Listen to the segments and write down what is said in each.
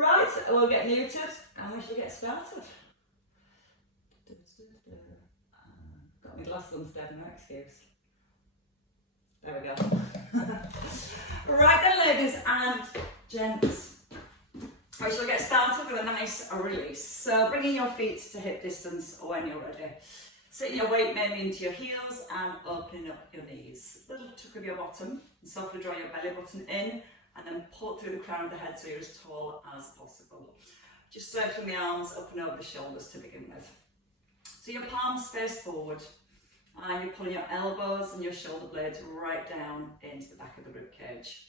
Right, we'll get muted and we shall get started. Got my glasses instead, no excuse. There we go. Right then, ladies and gents, we shall get started with a nice release. So bringing your feet to hip distance when you're ready. Sitting your weight mainly into your heels and opening up your knees. Little tuck of your bottom, and softly draw your belly button in and then pull it through the crown of the head so you're as tall as possible. Just circling the arms up and over the shoulders to begin with. So your palms face forward and you're pulling your elbows and your shoulder blades right down into the back of the rib cage.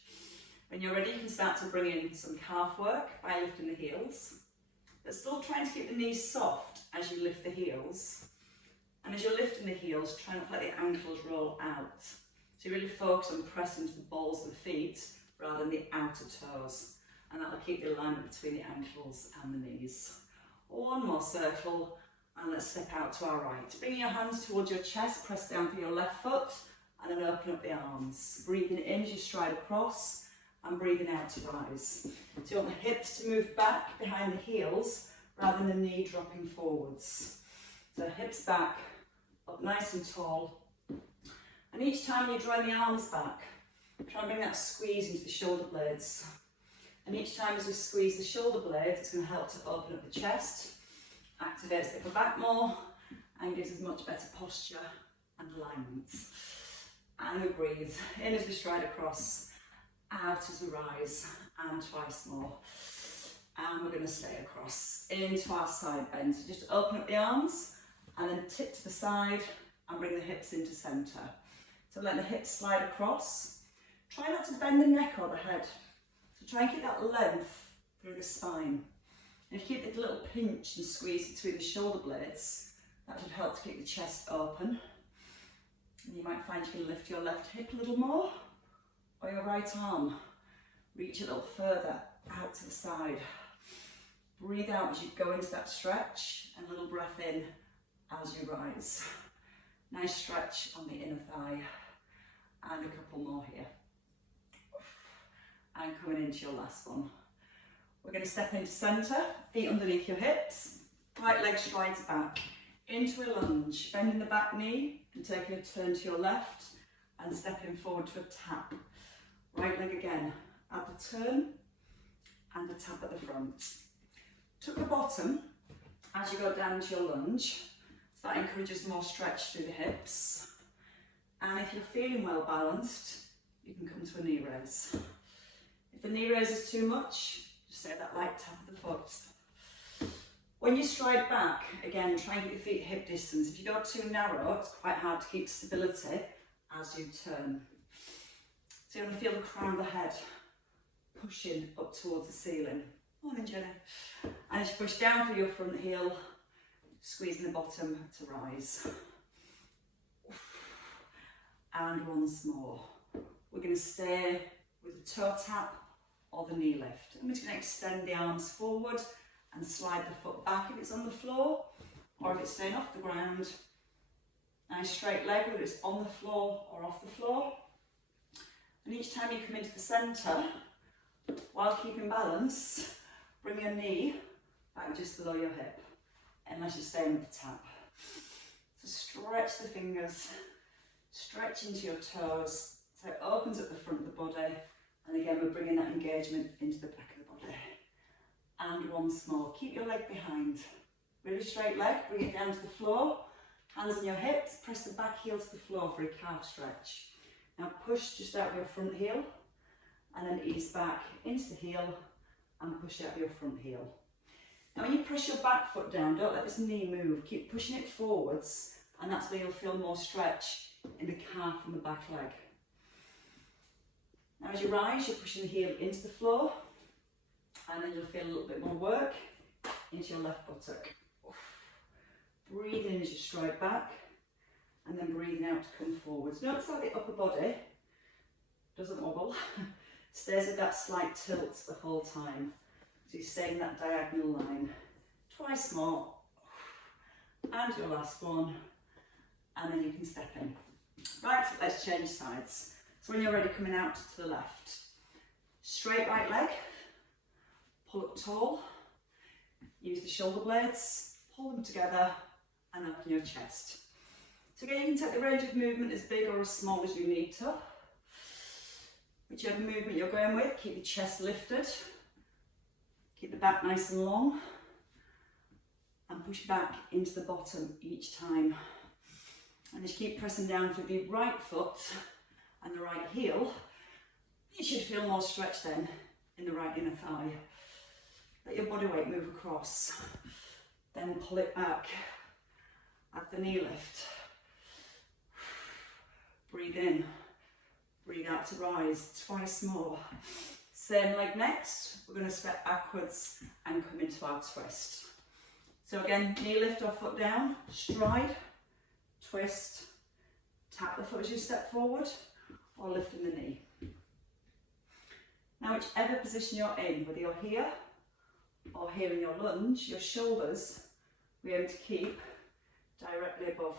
When you're ready, you can start to bring in some calf work by lifting the heels, but still trying to keep the knees soft as you lift the heels. And as you're lifting the heels, try not to let the ankles roll out. So you really focus on pressing to the balls of the feet rather than the outer toes. And that'll keep the alignment between the ankles and the knees. One more circle, and let's step out to our right. Bringing your hands towards your chest, press down for your left foot, and then open up the arms. Breathing in as you stride across, and breathing out to rise. So you want the hips to move back behind the heels, rather than the knee dropping forwards. So hips back, up nice and tall. And each time you draw the arms back, try and bring that squeeze into the shoulder blades. And each time as you squeeze the shoulder blades, it's going to help to open up the chest, activates the upper back more, and gives us much better posture and alignment. And we breathe in as we stride across, out as we rise, and twice more. And we're going to stay across into our side bend. So just open up the arms and then tip to the side and bring the hips into centre. So let the hips slide across. Try not to bend the neck or the head. So try and keep that length through the spine. And if you keep the little pinch and squeeze between the shoulder blades, that should help to keep the chest open. And you might find you can lift your left hip a little more, or your right arm. Reach a little further out to the side. Breathe out as you go into that stretch, and a little breath in as you rise. Nice stretch on the inner thigh, and a couple more here. And coming into your last one. We're going to step into centre, feet underneath your hips, right leg strides back, into a lunge, bending the back knee and taking a turn to your left and stepping forward to a tap. Right leg again, at the turn and a tap at the front. Tuck the bottom as you go down to your lunge. So that encourages more stretch through the hips. And if you're feeling well balanced, you can come to a knee raise. If the knee raise is too much, just take that light tap of the foot. When you stride back, again, try and keep your feet hip distance. If you go too narrow, it's quite hard to keep stability as you turn. So you're going to feel the crown of the head pushing up towards the ceiling. Morning, Jenny. And as you push down through your front heel, squeezing the bottom to rise. And once more. We're going to stay with the toe tap or the knee lift. I'm just going to extend the arms forward and slide the foot back if it's on the floor, or if it's staying off the ground. Nice straight leg, whether it's on the floor or off the floor. And each time you come into the centre, while keeping balance, bring your knee back just below your hip, unless you're staying with the tap. So stretch the fingers, stretch into your toes, so it opens up the front of the body, and again we're bringing that engagement into the back of the body. And once more, keep your leg behind. Really straight leg, bring it down to the floor, hands on your hips, press the back heel to the floor for a calf stretch. Now push just out of your front heel, and then ease back into the heel, and push out your front heel. Now when you press your back foot down, don't let this knee move, keep pushing it forwards, and that's where you'll feel more stretch in the calf and the back leg. Now as you rise, you're pushing the heel into the floor, and then you'll feel a little bit more work into your left buttock. Breathe in as you stride back, and then breathing out to come forwards. Notice how the upper body doesn't wobble, stays with that slight tilt the whole time. So you stay in that diagonal line. Twice more. And your last one. And then you can step in. Right, let's change sides. So when you're ready, coming out to the left. Straight right leg. pull up tall, use the shoulder blades, pull them together and open your chest. So again, you can take the range of movement as big or as small as you need to. Whichever movement you're going with, keep the chest lifted, keep the back nice and long, and push back into the bottom each time. And just keep pressing down through the right foot and the right heel. You should feel more stretch then in the right inner thigh. Let your body weight move across, then pull it back at the knee lift. Breathe in, breathe out to rise, twice more. Same leg next, we're going to step backwards and come into our twist. So again, knee lift or foot down, stride, twist, tap the foot as you step forward, or lifting the knee. Now whichever position you're in, whether you're here or here in your lunge, your shoulders we aim to keep directly above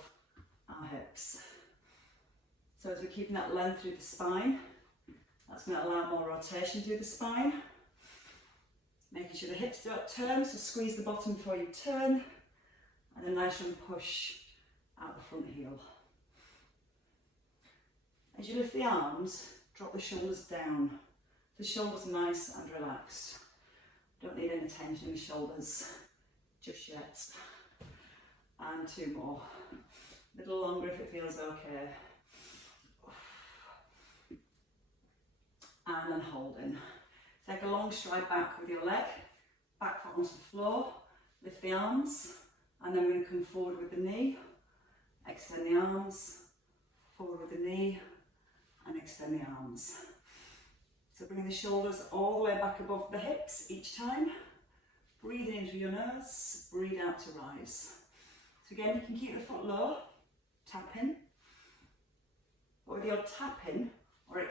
our hips. So as we're keeping that length through the spine, that's going to allow more rotation through the spine. Making sure the hips don't turn, so squeeze the bottom before you turn, and a nice run push out the front heel. As you lift the arms, drop the shoulders down. The shoulders nice and relaxed. Don't need any tension in the shoulders just yet. And two more. A little longer if it feels okay. And then holding. Take a long stride back with your leg, back foot onto the floor, lift the arms, and then we're going to come forward with the knee, extend the arms, forward with the knee, and extend the arms. So bring the shoulders all the way back above the hips each time. Breathe in through your nose, breathe out to rise. So again, you can keep the foot low, tapping, but with your tapping or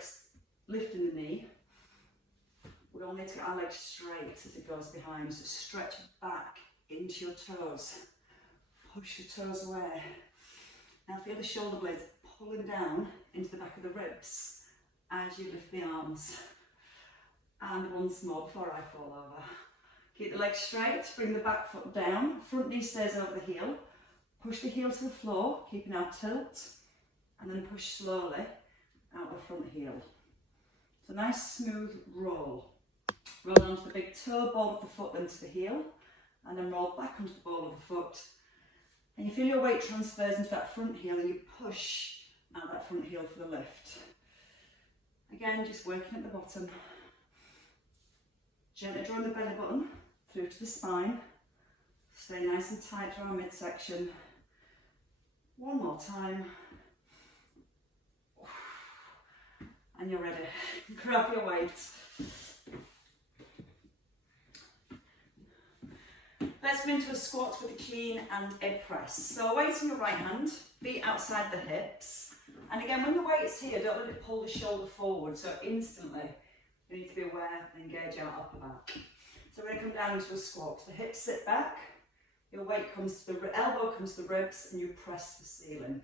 lifting the knee, we all need to get our legs straight as it goes behind. So stretch back into your toes, push your toes away. Now feel the shoulder blades pulling down into the back of the ribs as you lift the arms. And once more before I fall over. Keep the legs straight, bring the back foot down, front knee stays over the heel, push the heel to the floor, keeping our tilt, and then push slowly out the front heel. So nice smooth roll. Roll onto the big toe, ball of the foot then to the heel, and then roll back onto the ball of the foot. And you feel your weight transfers into that front heel and you push out that front heel for the lift. Again, just working at the bottom. Gently drawing the belly button through to the spine. Stay nice and tight to our midsection. One more time. And you're ready. Grab your weight. Let's move into a squat with a clean and a press. So weight in your right hand, feet outside the hips. And again, when the weight's here, don't let it pull the shoulder forward. So instantly, you need to be aware and engage our upper back. So we're going to come down into a squat. The hips sit back, your weight comes to the elbow comes to the ribs, and you press the ceiling.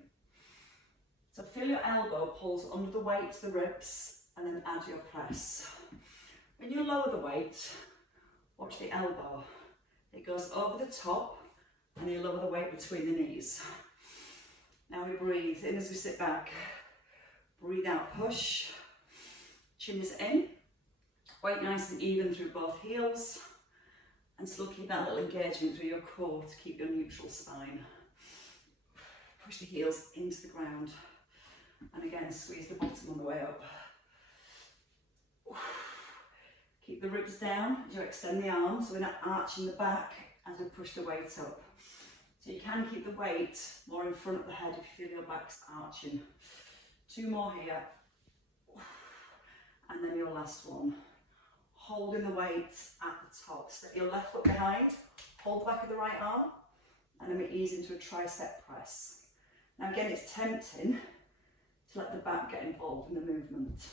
So feel your elbow pulls under the weight to the ribs, and then add your press. When you lower the weight, watch the elbow. It goes over the top, and you lower the weight between the knees. Now we breathe in as we sit back. Breathe out, push. Chin is in. Weight nice and even through both heels. And still keep that little engagement through your core to keep your neutral spine. Push the heels into the ground. And again, squeeze the bottom on the way up. Keep the ribs down as you extend the arms, so we're not arching the back as we push the weight up. So you can keep the weight more in front of the head if you feel your back's arching. Two more here. And then your last one. Holding the weight at the top. Step your left foot behind, hold the back of the right arm, and then we ease into a tricep press. Now again, it's tempting to let the back get involved in the movement.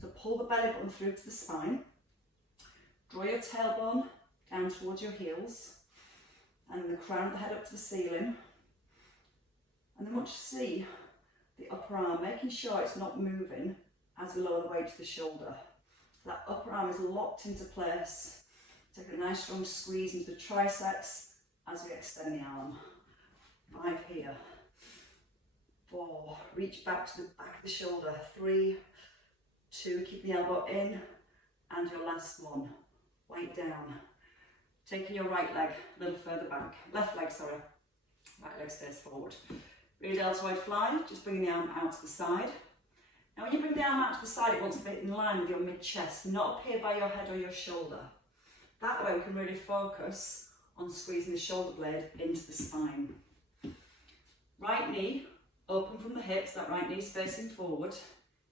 So pull the belly button through to the spine. Draw your tailbone down towards your heels, and then the crown of the head up to the ceiling. And then watch see the upper arm, making sure it's not moving as we lower the weight to the shoulder. So that upper arm is locked into place Take a nice strong squeeze into the triceps as we extend the arm. 5 here. 4, reach back to the back of the shoulder. 3, 2, keep the elbow in, and your last one. Weight down. Taking your right leg a little further back. Left leg, sorry. Right leg stays forward. Rear deltoid fly, just bringing the arm out to the side. Now when you bring the arm out to the side, it wants to be in line with your mid-chest, not up here by your head or your shoulder. That way we can really focus on squeezing the shoulder blade into the spine. Right knee, open from the hips, that right knee is facing forward.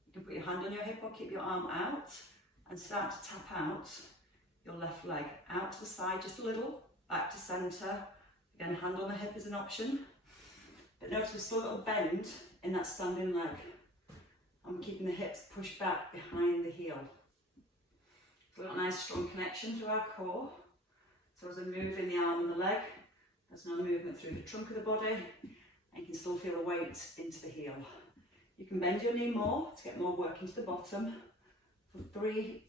You can put your hand on your hip or keep your arm out and start to tap out your left leg. Out to the side just a little, back to centre. Again, hand on the hip is an option. But notice we're still got a bend in that standing leg. And we're keeping the hips pushed back behind the heel. So we've got a nice strong connection to our core. So as we move in the arm and the leg, there's no movement through the trunk of the body, and you can still feel the weight into the heel. You can bend your knee more to get more work into the bottom. For 3,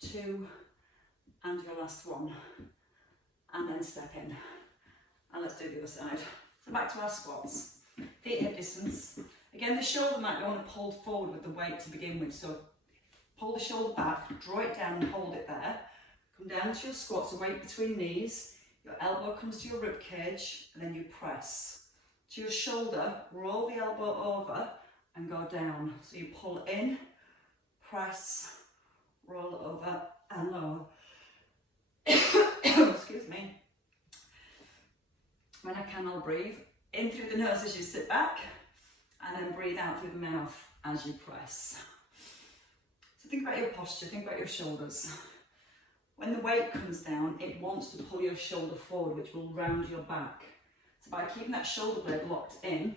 2, and your last one. And then step in. And let's do the other side. So back to our squats. Feet hip distance. Again, the shoulder might be on pulled forward with the weight to begin with. So pull the shoulder back, draw it down and hold it there. Come down to your squat, so weight between knees. Your elbow comes to your rib cage, and then you press. To your shoulder, roll the elbow over and go down. So you pull in, press, roll over and lower. Excuse me. When I can, I'll breathe in through the nose as you sit back, and then breathe out through the mouth as you press. So think about your posture, think about your shoulders. When the weight comes down, it wants to pull your shoulder forward, which will round your back. So by keeping that shoulder blade locked in,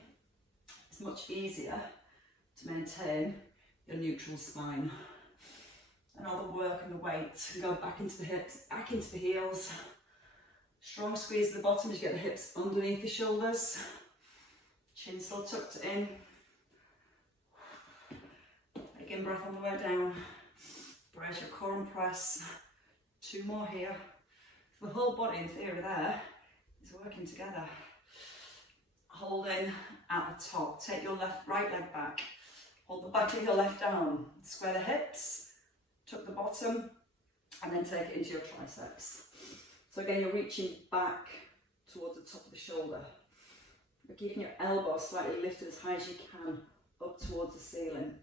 it's much easier to maintain your neutral spine. And all the work and the weight can go back into the hips, back into the heels. Strong squeeze at the bottom as you get the hips underneath the shoulders. Chin still tucked in. Again, breath on the way down. Brace your core and press. 2 more here. The whole body in theory there is working together. Holding at the top. Take your right leg back. Hold the back of your left arm. Square the hips. Tuck the bottom. And then take it into your triceps. So again, you're reaching back towards the top of the shoulder. You're keeping your elbow slightly lifted as high as you can up towards the ceiling.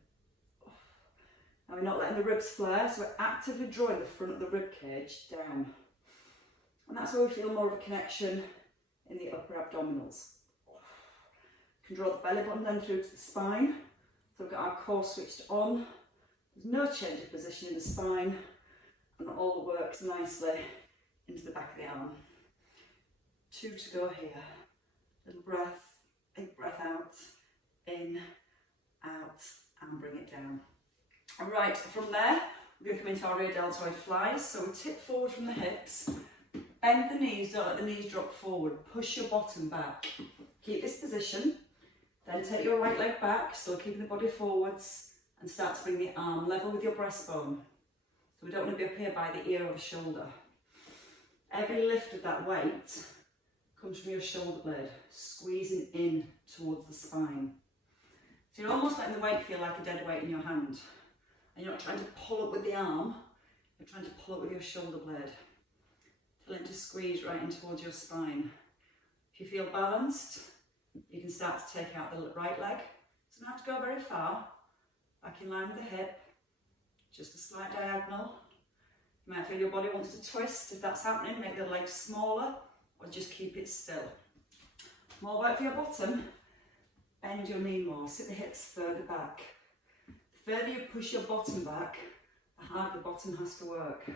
Now we're not letting the ribs flare, so we're actively drawing the front of the rib cage down. And that's where we feel more of a connection in the upper abdominals. You can draw the belly button then through to the spine. So we've got our core switched on. There's no change of position in the spine, and all works nicely into the back of the arm. 2 to go here. Little breath, big breath out, in, out, and bring it down. All right, from there, we're going to come into our rear deltoid flies. So we tip forward from the hips, bend the knees, don't let the knees drop forward, push your bottom back. Keep this position, then take your right leg back, still keeping the body forwards, and start to bring the arm level with your breastbone. So we don't want to be up here by the ear or the shoulder. Every lift of that weight comes from your shoulder blade, squeezing in towards the spine. So you're almost letting the weight feel like a dead weight in your hand. And you're not trying to pull up with the arm, you're trying to pull up with your shoulder blade. Tell it to squeeze right in towards your spine. If you feel balanced, you can start to take out the right leg. It doesn't have to go very far. Back in line with the hip, just a slight diagonal. You might feel your body wants to twist. If that's happening, make the legs smaller or just keep it still. More work for your bottom. Bend your knee more, sit the hips further back. The further you push your bottom back, the harder the bottom has to work.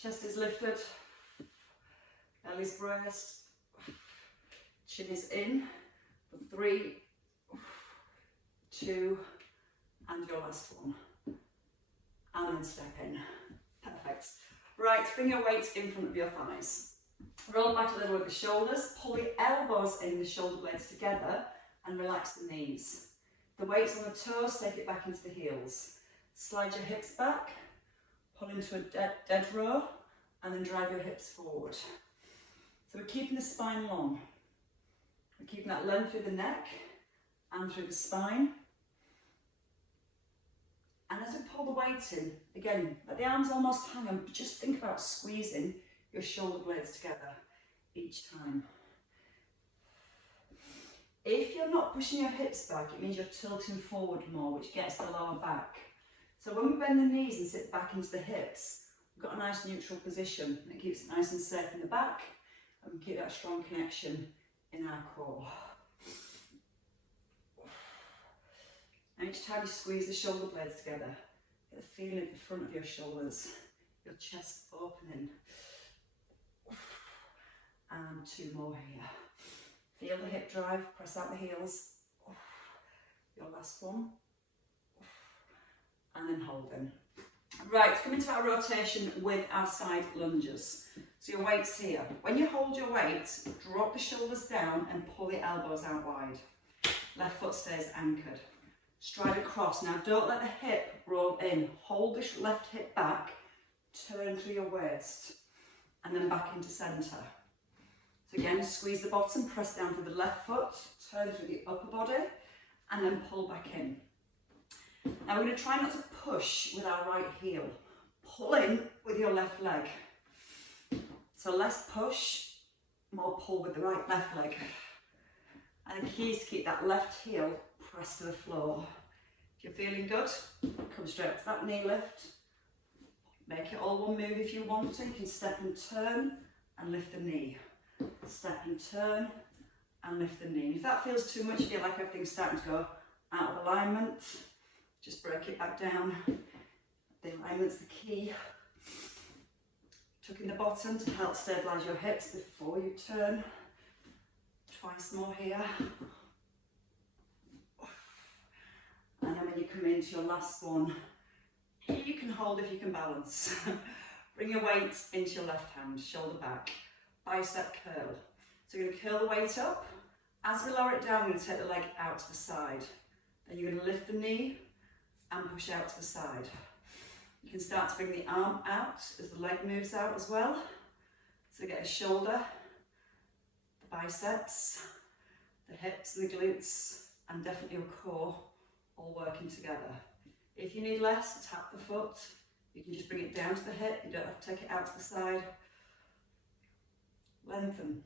Chest is lifted, belly's braced, chin is in for 3, 2, and your last one. And then step in. Perfect. Right, bring your weight in front of your thighs. Roll back a little with the shoulders, pull the elbows in, the shoulder blades together, and relax the knees. The weight's on the toes, take it back into the heels. Slide your hips back, pull into a dead row, and then drive your hips forward. So we're keeping the spine long. We're keeping that length through the neck and through the spine. And as we pull the weight in, again, let the arms almost hang on, but just think about squeezing your shoulder blades together each time. If you're not pushing your hips back, it means you're tilting forward more, which gets the lower back. So when we bend the knees and sit back into the hips, we've got a nice neutral position. And it keeps it nice and safe in the back, and we keep that strong connection in our core. And each time you squeeze the shoulder blades together, get the feeling at the front of your shoulders, your chest opening. And 2 more here. Feel the hip drive, press out the heels. Your last one. And then hold them. Right, come into our rotation with our side lunges. So your weight's here. When you hold your weight, drop the shoulders down and pull the elbows out wide. Left foot stays anchored. Stride across. Now don't let the hip roll in. Hold the left hip back, turn through your waist, and then back into centre. So again, squeeze the bottom, press down through the left foot, turn through the upper body, and then pull back in. Now we're going to try not to push with our right heel. Pull in with your left leg. So less push, more pull with the left leg. And the key is to keep that left heel pressed to the floor. If you're feeling good, come straight to that knee lift. Make it all one move if you want to. You can step and turn and lift the knee. Step and turn and lift the knee. If that feels too much, you feel like everything's starting to go out of alignment, just break it back down. The alignment's the key. Tuck in the bottom to help stabilise your hips before you turn. Twice more here. And then when you come into your last one, you can hold if you can balance. Bring your weight into your left hand, shoulder back. Bicep curl. So you're going to curl the weight up. As we lower it down, we're going to take the leg out to the side. Then you're going to lift the knee and push out to the side. You can start to bring the arm out as the leg moves out as well. So get a shoulder, the biceps, the hips and the glutes, and definitely your core all working together. If you need less, tap the foot. You can just bring it down to the hip. You don't have to take it out to the side. Lengthen,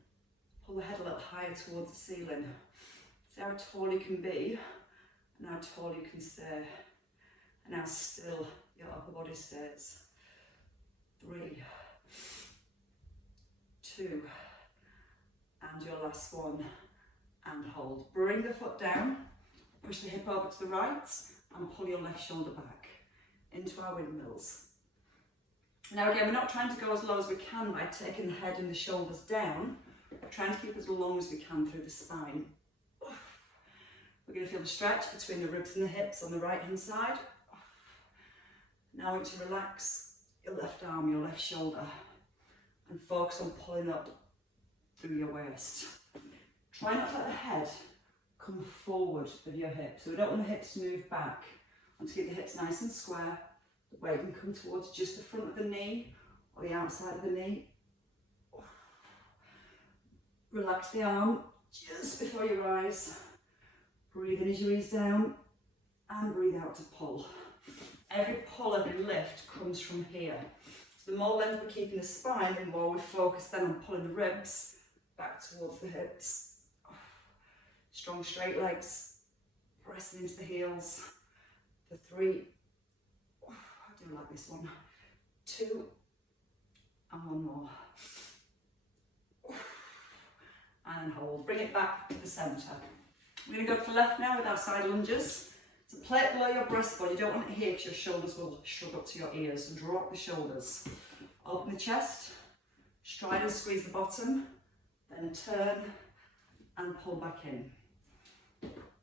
pull the head a little higher towards the ceiling. See how tall you can be and how tall you can stay, and how still your upper body stays. 3, 2, and your last one, and hold. Bring the foot down, push the hip over to the right, and pull your left shoulder back into our windmills. Now again, we're not trying to go as low as we can by taking the head and the shoulders down. We're trying to keep as long as we can through the spine. We're going to feel the stretch between the ribs and the hips on the right hand side. Now I want you to relax your left arm, your left shoulder, and focus on pulling up through your waist. Try not to let the head come forward of your hips. So we don't want the hips to move back. I want to keep the hips nice and square. The weight can come towards just the front of the knee or the outside of the knee. Relax the arm just before you rise. Breathe in as you ease down and breathe out to pull. Every pull, every lift comes from here. So the more length we keep in the spine, the more we focus then on pulling the ribs back towards the hips. Strong straight legs, pressing into the heels. For 3, I do like this one. 2, and 1 more. And hold. Bring it back to the centre. We're going to go to the left now with our side lunges. So plate below your breastbone. You don't want it here because your shoulders will shrug up to your ears. So drop the shoulders. Open the chest. Stride and squeeze the bottom. Then turn and pull back in.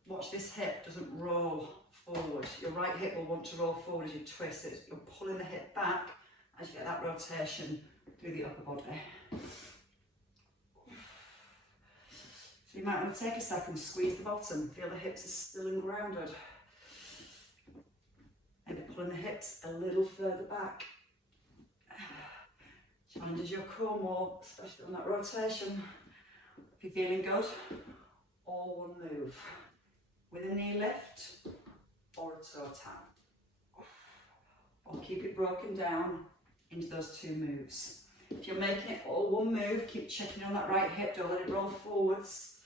Watch this hip doesn't roll forward. Your right hip will want to roll forward as you twist it. You're pulling the hip back as you get that rotation through the upper body. So you might want to take a second, squeeze the bottom, feel the hips are still and grounded. Maybe pulling the hips a little further back Challenges your core more, especially on that rotation. If you're feeling good, all one move. With a knee lift or a toe tap. Or keep it broken down into those two moves. If you're making it all one move, keep checking on that right hip, don't let it roll forwards.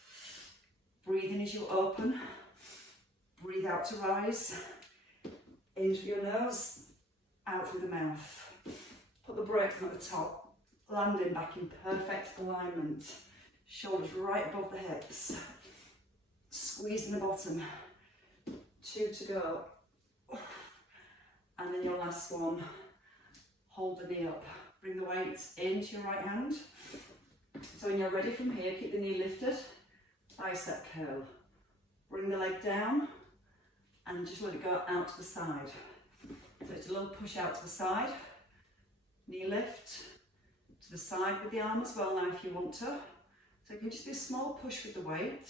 Breathe in as you open. Breathe out to rise. In through your nose, out through the mouth. Put the brakes on at the top, landing back in perfect alignment. Shoulders right above the hips. Squeeze in the bottom. 2 to go. And then your last one. Hold the knee up. Bring the weight into your right hand. So when you're ready from here, keep the knee lifted. Bicep curl. Bring the leg down and just let it go out to the side. So it's a little push out to the side. Knee lift to the side with the arm as well now if you want to. So it can just be a small push with the weight,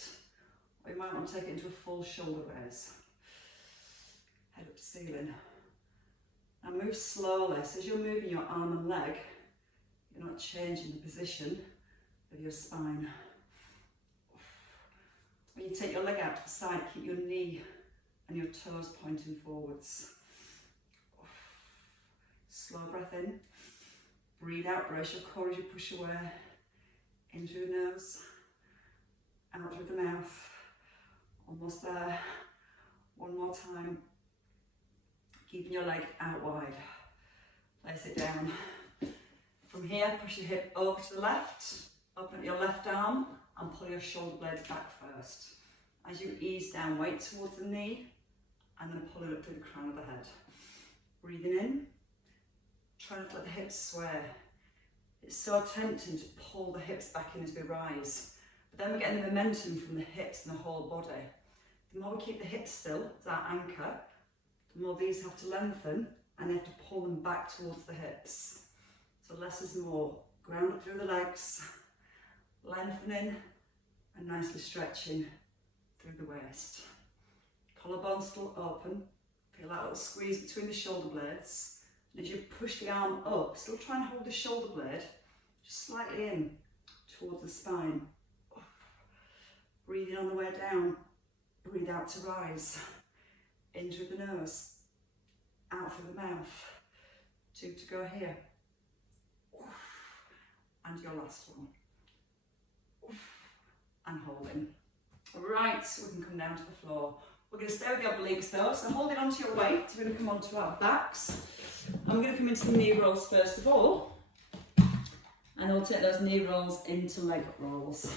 or you might want to take it into a full shoulder raise. Head up to ceiling. And move slowly. So as you're moving your arm and leg, you're not changing the position of your spine. When you take your leg out to the side, keep your knee and your toes pointing forwards. Slow breath in. Breathe out, brace your core as you push away. In through the nose, out through the mouth. Almost there. One more time. Keeping your leg out wide. Place it down. From here, push your hip over to the left. Open up your left arm and pull your shoulder blades back first. As you ease down, weight towards the knee and then pull it up to the crown of the head. Breathing in. Try not to let the hips sway. It's so tempting to pull the hips back in as we rise, but then we're getting the momentum from the hips and the whole body. The more we keep the hips still as our anchor, the more these have to lengthen and they have to pull them back towards the hips. So less is more. Ground up through the legs, lengthening and nicely stretching through the waist. Collarbone still open. Feel that little squeeze between the shoulder blades. And as you push the arm up, still try and hold the shoulder blade just slightly in towards the spine. Breathe in on the way down. Breathe out to rise. In through the nose. Out through the mouth. 2 to go here. And your last one. And holding. Right, so we can come down to the floor. We're going to stay with the obliques though, so holding onto your weight, we're going to come onto our backs. I'm going to come into the knee rolls first of all, and then we'll take those knee rolls into leg rolls.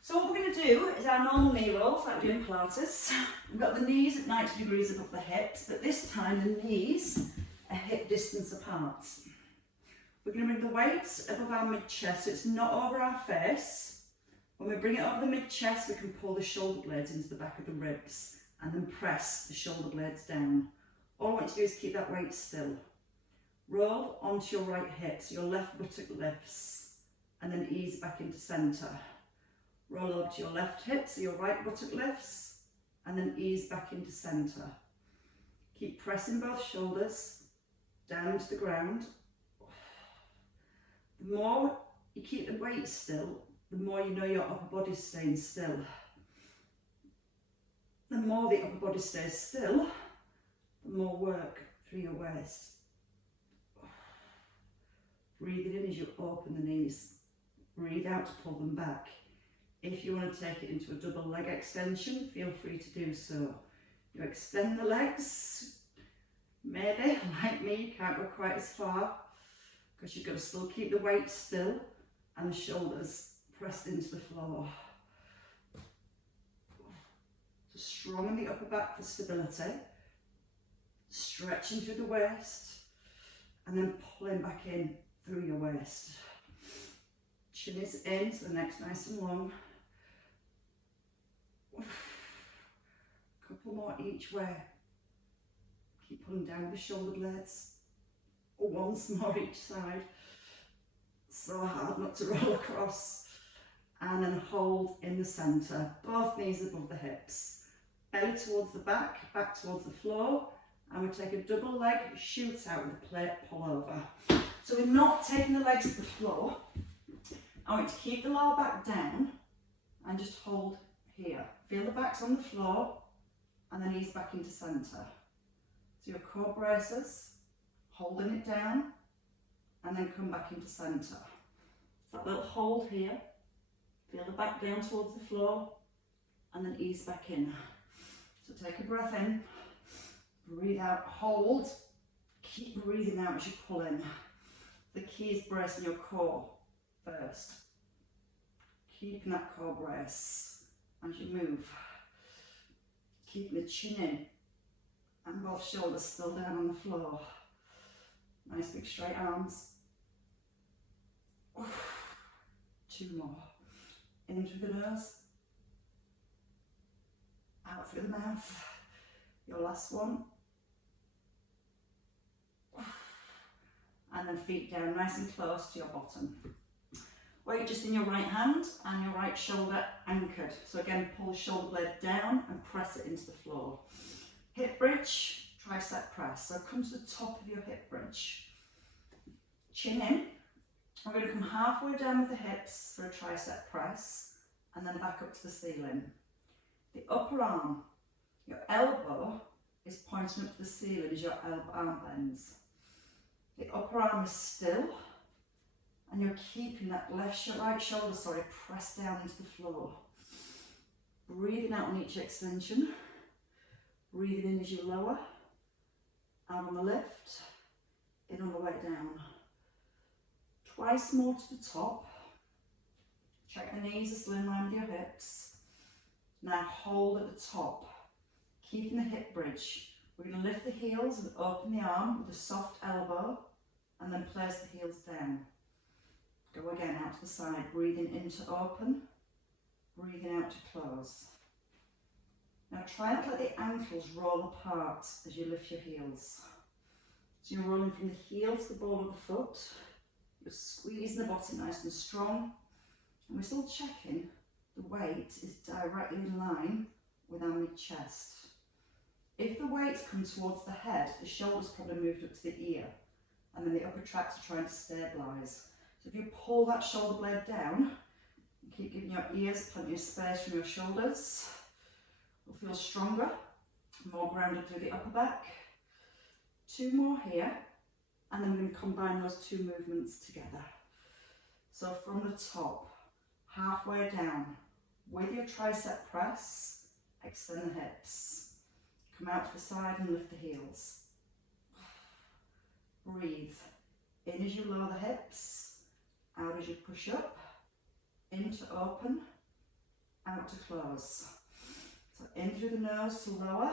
So what we're going to do is our normal knee rolls, like we're doing Pilates. We've got the knees at 90 degrees above the hips, but this time the knees are hip distance apart. We're going to bring the weight above our mid-chest, so it's not over our face. When we bring it over the mid-chest, we can pull the shoulder blades into the back of the ribs and then press the shoulder blades down. All I want you to do is keep that weight still. Roll onto your right hip, so your left buttock lifts, and then ease back into centre. Roll over to your left hip, so your right buttock lifts, and then ease back into centre. Keep pressing both shoulders down to the ground. The more you keep the weight still, the more you know your upper body's staying still. The more the upper body stays still, the more work through your waist. Breathe it in as you open the knees. Breathe out to pull them back. If you want to take it into a double leg extension, feel free to do so. You extend the legs. Maybe, like me, you can't go quite as far because you've got to still keep the weight still and the shoulders pressed into the floor. So strong in the upper back for stability, stretching through the waist, and then pulling back in through your waist. Chin is in, so the neck's nice and long. Couple more each way. Keep pulling down the shoulder blades. Once more each side. So hard not to roll across. And then hold in the centre, both knees above the hips. Belly towards the back, back towards the floor. And we take a double leg, shoot out with the plate, pull over. So we're not taking the legs to the floor. I want you to keep the lower back down and just hold here. Feel the backs on the floor and then ease back into centre. So your core braces, holding it down and then come back into centre. That little hold here. Feel the back down towards the floor and then ease back in. So take a breath in, breathe out, hold, keep breathing out as you pull in. The key is bracing your core first. Keeping that core brace as you move. Keeping the chin in and both shoulders still down on the floor. Nice big straight arms. 2 more. In through the nose. Out through the mouth. Your last one. And then feet down nice and close to your bottom. Weight just in your right hand and your right shoulder anchored. So again, pull the shoulder blade down and press it into the floor. Hip bridge, tricep press. So come to the top of your hip bridge. Chin in. We're going to come halfway down with the hips for a tricep press and then back up to the ceiling. The upper arm, your elbow is pointing up to the ceiling as your arm bends. The upper arm is still and you're keeping that right shoulder, pressed down into the floor. Breathing out on each extension. Breathing in as you lower. Out on the lift. In on the way down. Twice more to the top. Check the knees are still in line with your hips. Now hold at the top. Keeping the hip bridge. We're going to lift the heels and open the arm with a soft elbow and then place the heels down. Go again out to the side, breathing in to open, breathing out to close. Now try not to let the ankles roll apart as you lift your heels. So you're rolling from the heel to the ball of the foot. You're squeezing the bottom nice and strong. And we're still checking the weight is directly in line with our mid-chest. If the weight comes towards the head, the shoulders probably moved up to the ear, and then the upper tracts are trying to stabilise. So if you pull that shoulder blade down, and keep giving your ears plenty of space from your shoulders, you'll feel stronger, more grounded through the upper back. 2 more here, and then we're going to combine those 2 movements together. So from the top, halfway down, with your tricep press, extend the hips. Come out to the side and lift the heels. Breathe. In as you lower the hips, out as you push up, in to open, out to close. So in through the nose to lower,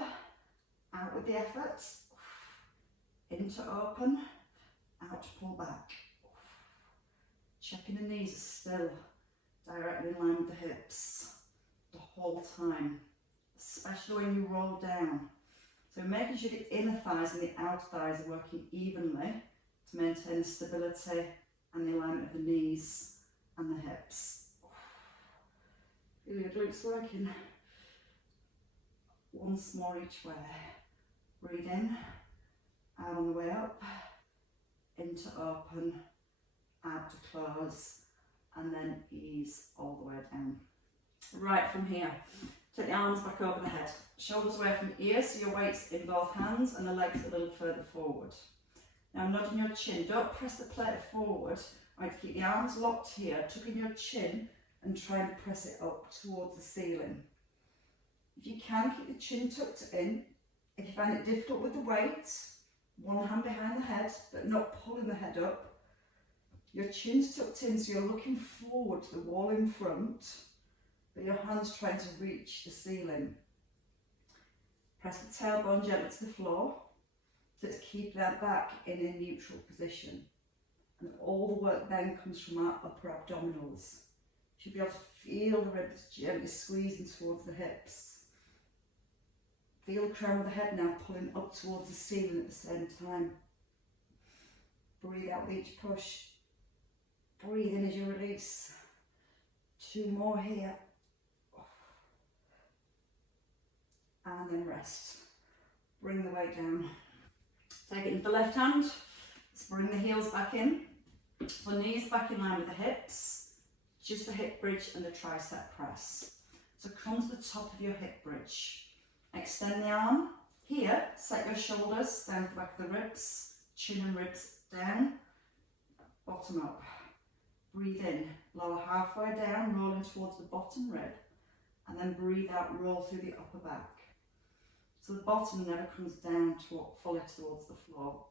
out with the effort, in to open, out to pull back. Checking the knees are still directly in line with the hips the whole time, especially when you roll down. So making sure the inner thighs and the outer thighs are working evenly to maintain the stability and the alignment of the knees and the hips. Feel your glutes working. Once more each way. Breathe in, out on the way up, in to open, out to close, and then ease all the way down. Right from here, take the arms back over the head, shoulders away from the ears, so your weight's in both hands and the legs a little further forward. Now nodding your chin, don't press the plate forward. I want to keep the arms locked here, tucking your chin and try and press it up towards the ceiling. If you can, keep the chin tucked in. If you find it difficult with the weight, one hand behind the head, but not pulling the head up. Your chin's tucked in, so you're looking forward to the wall in front, but your hand's trying to reach the ceiling. Press the tailbone gently to the floor, so it's keeping that back in a neutral position. And all the work then comes from our upper abdominals. You should be able to feel the ribs gently squeezing towards the hips. Feel the crown of the head now pulling up towards the ceiling at the same time. Breathe out with each push. Breathe in as you release. 2 more here. And then rest. Bring the weight down. Take it into the left hand. Let's bring the heels back in. So knees back in line with the hips, just the hip bridge and the tricep press. So come to the top of your hip bridge. Extend the arm. Here, set your shoulders down the back of the ribs, chin and ribs down, bottom up. Breathe in, lower halfway down, rolling towards the bottom rib, and then breathe out, roll through the upper back. So the bottom never comes down fully towards the floor.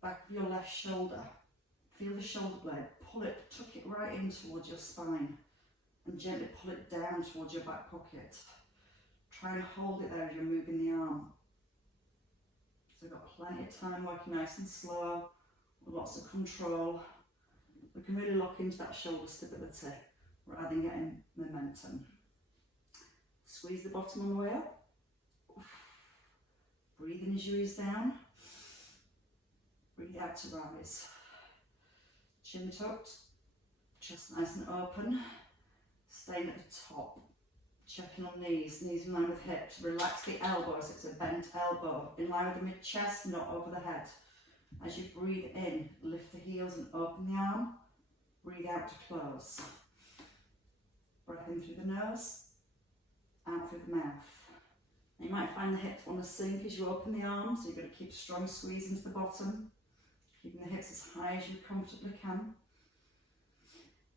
Back of your left shoulder, feel the shoulder blade, pull it, tuck it right in towards your spine, and gently pull it down towards your back pocket. Try and hold it there as you're moving the arm. So we've got plenty of time working nice and slow, with lots of control. We can really lock into that shoulder stability rather than getting momentum. Squeeze the bottom on the way up. Breathe in as you ease down. Breathe out to rise. Chin tucked, chest nice and open. Staying at the top. Checking on knees in line with hips. Relax the elbows, it's a bent elbow. In line with the mid-chest, not over the head. As you breathe in, lift the heels and open the arm. Breathe out to close. Breath in through the nose, out through the mouth. You might find the hips want to sink as you open the arm, so you've got to keep a strong squeeze into the bottom, keeping the hips as high as you comfortably can.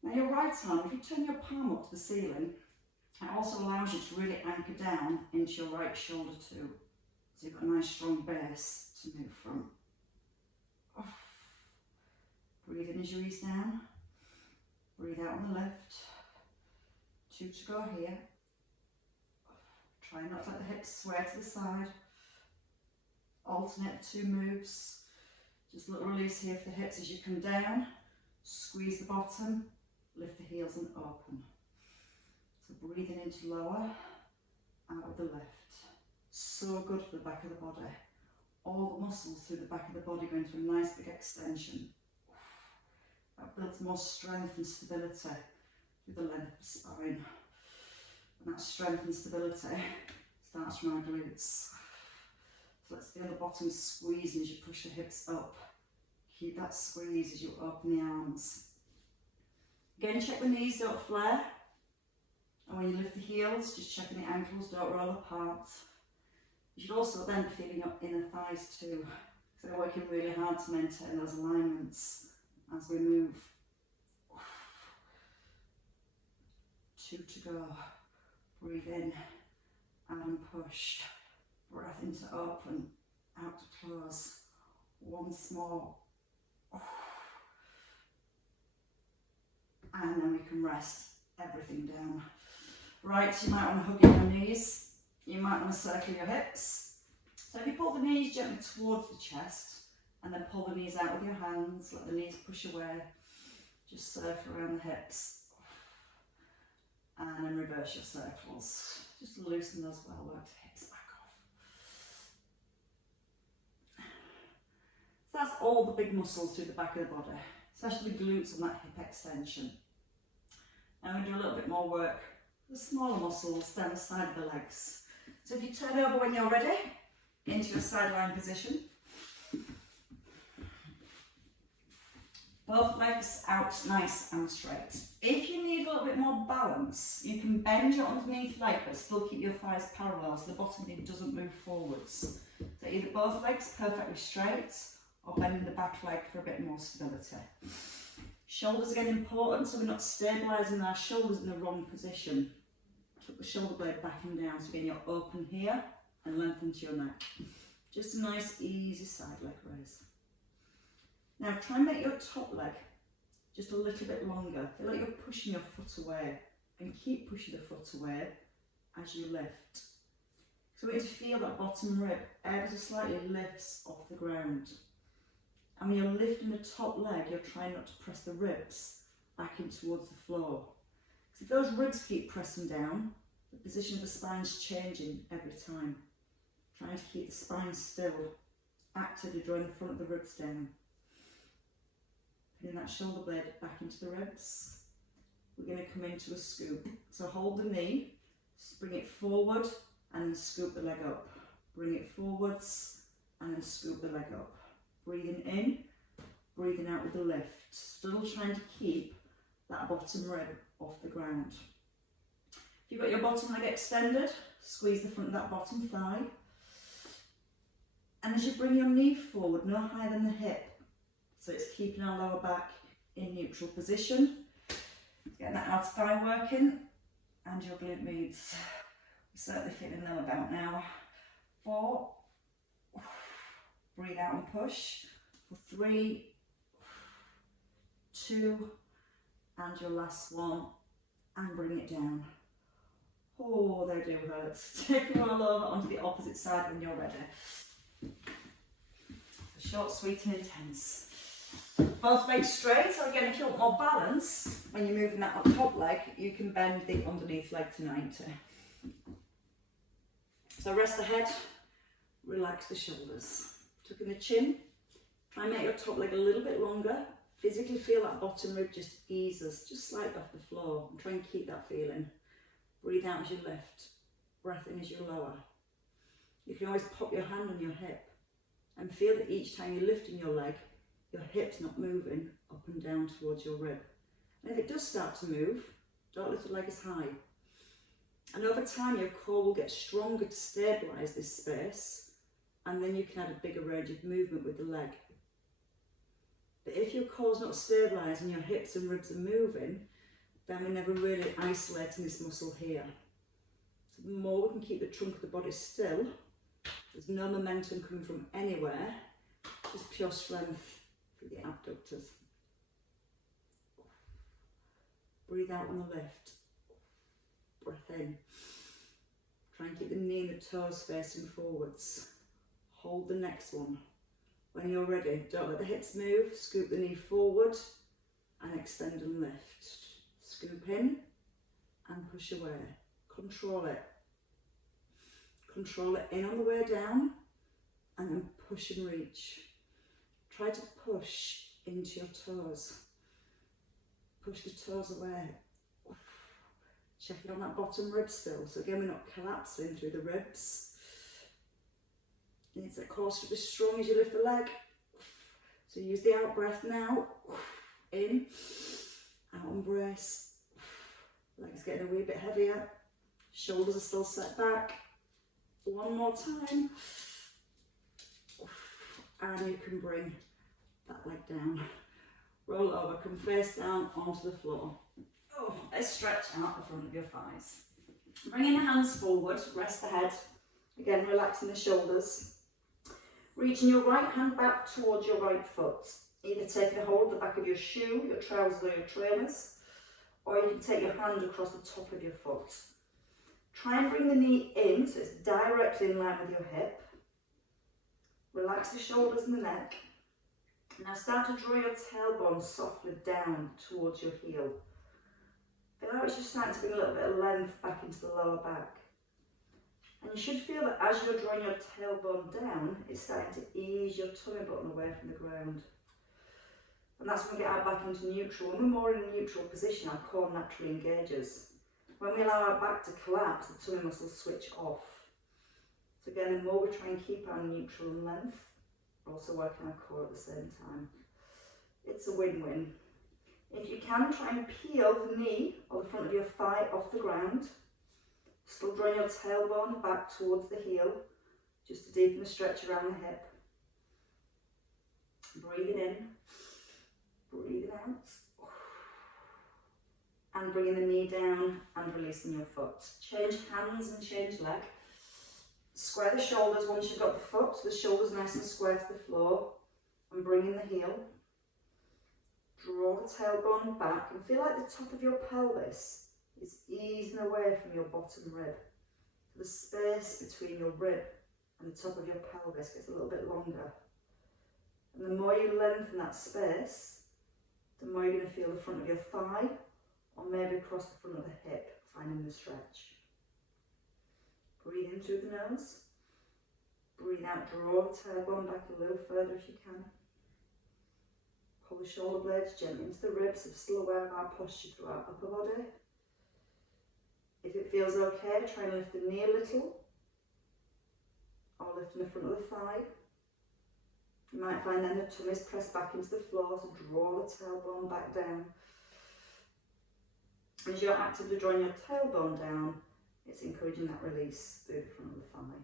Now your right arm, if you turn your palm up to the ceiling, it also allows you to really anchor down into your right shoulder too. So you've got a nice strong base to move from. Breathe in as you ease down. Breathe out on the left. 2 to go here. Try not to let the hips sway to the side. Alternate 2 moves. Just a little release here for the hips as you come down. Squeeze the bottom. Lift the heels and open. So breathing into lower, out with the left. So good for the back of the body. All the muscles through the back of the body go into a nice big extension. That builds more strength and stability through the length of the spine. And that strength and stability starts from our glutes. So let's feel the bottom squeezing as you push the hips up. Keep that squeeze as you open the arms. Again, check the knees don't flare. And when you lift the heels, just checking the ankles don't roll apart. You should also then be feeling your inner thighs too, because they're working really hard to maintain those alignments as we move. 2 to go. Breathe in, out and push. Breath in to open, out to close. Once more. And then we can rest everything down. Right, you might want to hug in your knees. You might want to circle your hips. So if you pull the knees gently towards the chest and then pull the knees out with your hands, let the knees push away. Just circle around the hips. And then reverse your circles. Just loosen those well-worked hips back off. So that's all the big muscles through the back of the body, especially the glutes and that hip extension. Now we do a little bit more work with the smaller muscles down the side of the legs. So if you turn over when you're ready, into your sideline position. Both legs out nice and straight. If you need a little bit more balance, you can bend your underneath leg but still keep your thighs parallel so the bottom knee doesn't move forwards. So either both legs perfectly straight or bending the back leg for a bit more stability. Shoulders again important, so we're not stabilising our shoulders in the wrong position. Tuck the shoulder blade back and down, so again you're open here and lengthen to your neck. Just a nice easy side leg raise. Now try and make your top leg just a little bit longer. Feel like you're pushing your foot away and keep pushing the foot away as you lift. So we need to feel that bottom rib ever so slightly lifts off the ground. And when you're lifting the top leg, you're trying not to press the ribs back in towards the floor. Because if those ribs keep pressing down, the position of the spine's changing every time. Trying to keep the spine still, actively drawing the front of the ribs down. Putting that shoulder blade back into the ribs. We're going to come into a scoop. So hold the knee, bring it forward and then scoop the leg up. Bring it forwards and then scoop the leg up. Breathing in, breathing out with the lift. Still trying to keep that bottom rib off the ground. If you've got your bottom leg extended, squeeze the front of that bottom thigh. And as you bring your knee forward, no higher than the hip, so it's keeping our lower back in neutral position. Getting that outer thigh working, and your glute medius. We're certainly feeling them about now. 4, breathe out and push. For 3, 2, and your last one, and bring it down. Oh, they do hurt. Take your roll over onto the opposite side when you're ready. Short, sweet and intense. Both legs straight, so again if you want more balance, when you're moving that up top leg, you can bend the underneath leg to 90. So rest the head, relax the shoulders. Tuck in the chin, try and make your top leg a little bit longer. Physically feel that bottom rib just eases, just slightly off the floor, and try and keep that feeling. Breathe out as you lift, breath in as you lower. You can always pop your hand on your hip and feel that each time you're lifting your leg, your hip's not moving up and down towards your rib. And if it does start to move, don't lift the leg as high. And over time your core will get stronger to stabilise this space, and then you can add a bigger range of movement with the leg. But if your core's not stabilised and your hips and ribs are moving, then we're never really isolating this muscle here. So the more we can keep the trunk of the body still, there's no momentum coming from anywhere, just pure strength through the abductors. Breathe out on the lift. Breath in. Try and keep the knee and the toes facing forwards. Hold the next one. When you're ready, don't let the hips move, scoop the knee forward and extend and lift. Scoop in and push away. Control it. Control it in on the way down and then push and reach. Try to push into your toes. Push the toes away. Checking on that bottom rib still. So again, we're not collapsing through the ribs. You need that core to be strong as you lift the leg. So use the out breath now. In, out embrace. Legs getting a wee bit heavier. Shoulders are still set back. One more time. And you can bring that leg down. Roll over, come face down onto the floor. Oh, let's stretch out the front of your thighs. Bringing the hands forward, rest the head. Again, relaxing the shoulders. Reaching your right hand back towards your right foot. Either taking a hold of the back of your shoe, your trousers or your trainers, or you can take your hand across the top of your foot. Try and bring the knee in so it's directly in line with your hip. Relax the shoulders and the neck. Now start to draw your tailbone softly down towards your heel. Feel like it's just starting to bring a little bit of length back into the lower back. And you should feel that as you're drawing your tailbone down, it's starting to ease your tummy button away from the ground. And that's when we get our back into neutral. When we're more in a neutral position, our core naturally engages. When we allow our back to collapse, the tummy muscles switch off. So again, the more we try and keep our neutral and length, we're also working our core at the same time. It's a win-win. If you can, try and peel the knee or the front of your thigh off the ground. Still drawing your tailbone back towards the heel, just to deepen the stretch around the hip. Breathing in, breathing out. And bringing the knee down and releasing your foot. Change hands and change leg. Square the shoulders once you've got the foot, so the shoulders nice and square to the floor. And bring in the heel. Draw the tailbone back and feel like the top of your pelvis is easing away from your bottom rib. The space between your rib and the top of your pelvis gets a little bit longer. And the more you lengthen that space, the more you're going to feel the front of your thigh, or maybe across the front of the hip, finding the stretch. Breathe in through the nose. Breathe out, draw the tailbone back a little further if you can. Pull the shoulder blades gently into the ribs, so still aware of our posture through our upper body. If it feels okay, try and lift the knee a little, or lifting the front of the thigh. You might find then the tummy's pressed back into the floor, so draw the tailbone back down. As you're actively drawing your tailbone down, it's encouraging that release through the front of the thigh.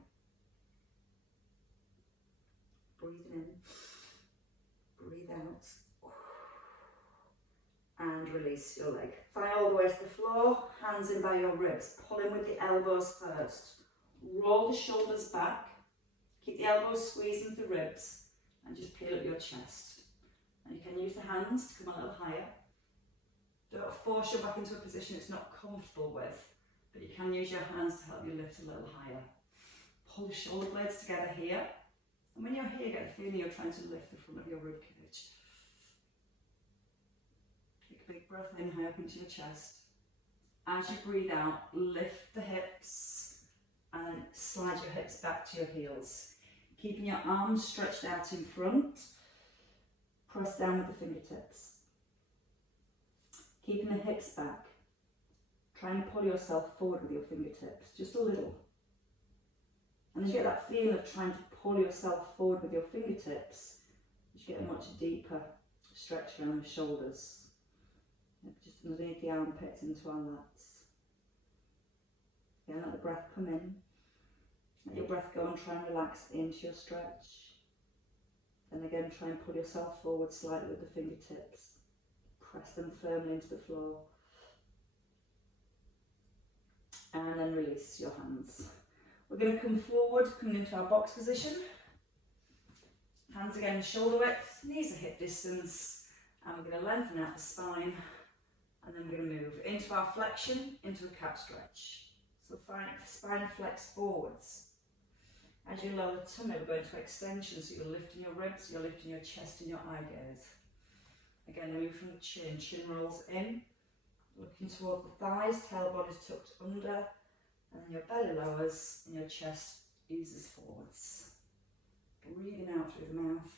Breathing in, breathe out, and release your leg. Thigh all the way to the floor, hands in by your ribs. Pull in with the elbows first. Roll the shoulders back, keep the elbows squeezed into the ribs, and just peel up your chest. And you can use the hands to come a little higher. Don't force your back into a position it's not comfortable with, but you can use your hands to help you lift a little higher. Pull the shoulder blades together here, and when you're here, get the feeling you're trying to lift the front of your rib cage. Take a big breath in, high up into your chest. As you breathe out, lift the hips and then slide your hips back to your heels. Keeping your arms stretched out in front, press down with the fingertips. Keeping the hips back, try and pull yourself forward with your fingertips, just a little. And as you get that feeling of trying to pull yourself forward with your fingertips, you get a much deeper stretch around the shoulders, just underneath the armpits into our lats. Again, let the breath come in. Let your breath go and try and relax into your stretch. Then again, try and pull yourself forward slightly with the fingertips. Press them firmly into the floor. And then release your hands. We're going to come forward, coming into our box position. Hands again shoulder width, knees are hip distance. And we're going to lengthen out the spine. And then we're going to move into our flexion, into a cat stretch. So spine flex forwards. As you lower the tummy, we're going to extension, so you're lifting your ribs, you're lifting your chest and your eye gaze. Again, move from the chin, chin rolls in, looking towards the thighs, tailbone is tucked under, and then your belly lowers and your chest eases forwards. Breathing out through the mouth.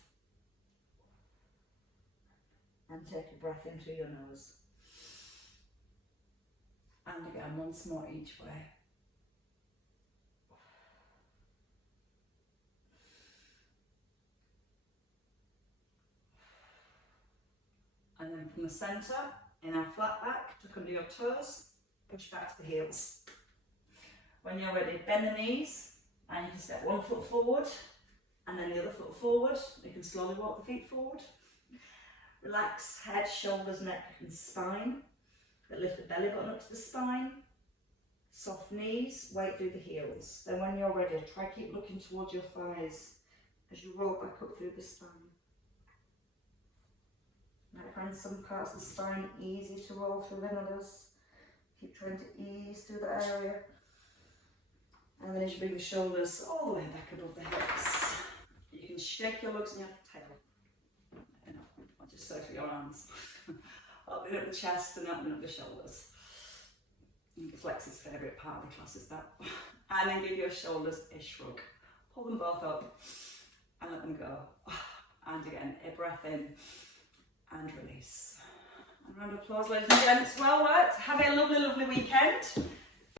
And take a breath in through your nose. And again, once more each way. And then from the centre, in our flat back, tuck under your toes, push back to the heels. When you're ready, bend the knees, and you can step one foot forward, and then the other foot forward. You can slowly walk the feet forward. Relax head, shoulders, neck and spine. But lift the belly button up to the spine. Soft knees, weight through the heels. Then when you're ready, try keep looking towards your thighs as you roll back up through the spine. Might find some parts of the spine easy to roll through than others. Keep trying to ease through the area. And then as you bring the shoulders all the way back above the hips, you can shake your legs and your tail. Or just circle your arms. Opening up the chest and opening up the shoulders. I think it's Lexi's favourite part of the class is that. And then give your shoulders a shrug. Pull them both up and let them go. And again, a breath in and release. And round of applause, ladies and gents. Well worked. Have a lovely, lovely weekend.